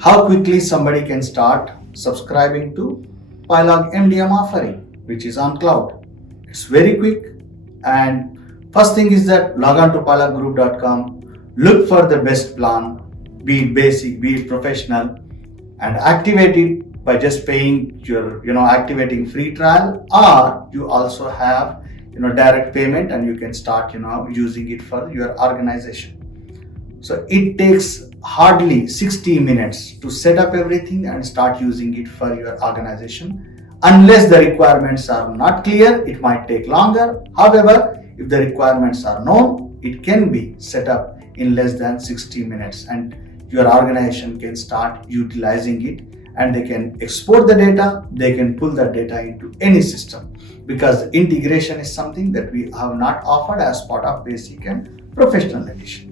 how quickly somebody can start subscribing to PiLog MDM offering, which is on cloud. It's very quick, and first thing is that log on to piloggroup.com, look for the best plan, be it basic, be it professional, and activate it by just paying your, activating free trial, or you also have, direct payment, and you can start, using it for your organization. So it takes hardly 60 minutes to set up everything and start using it for your organization. Unless the requirements are not clear, it might take longer. However, if the requirements are known, it can be set up in less than 60 minutes, and your organization can start utilizing it, and they can export the data, they can pull the data into any system, because integration is something that we have not offered as part of basic and professional edition.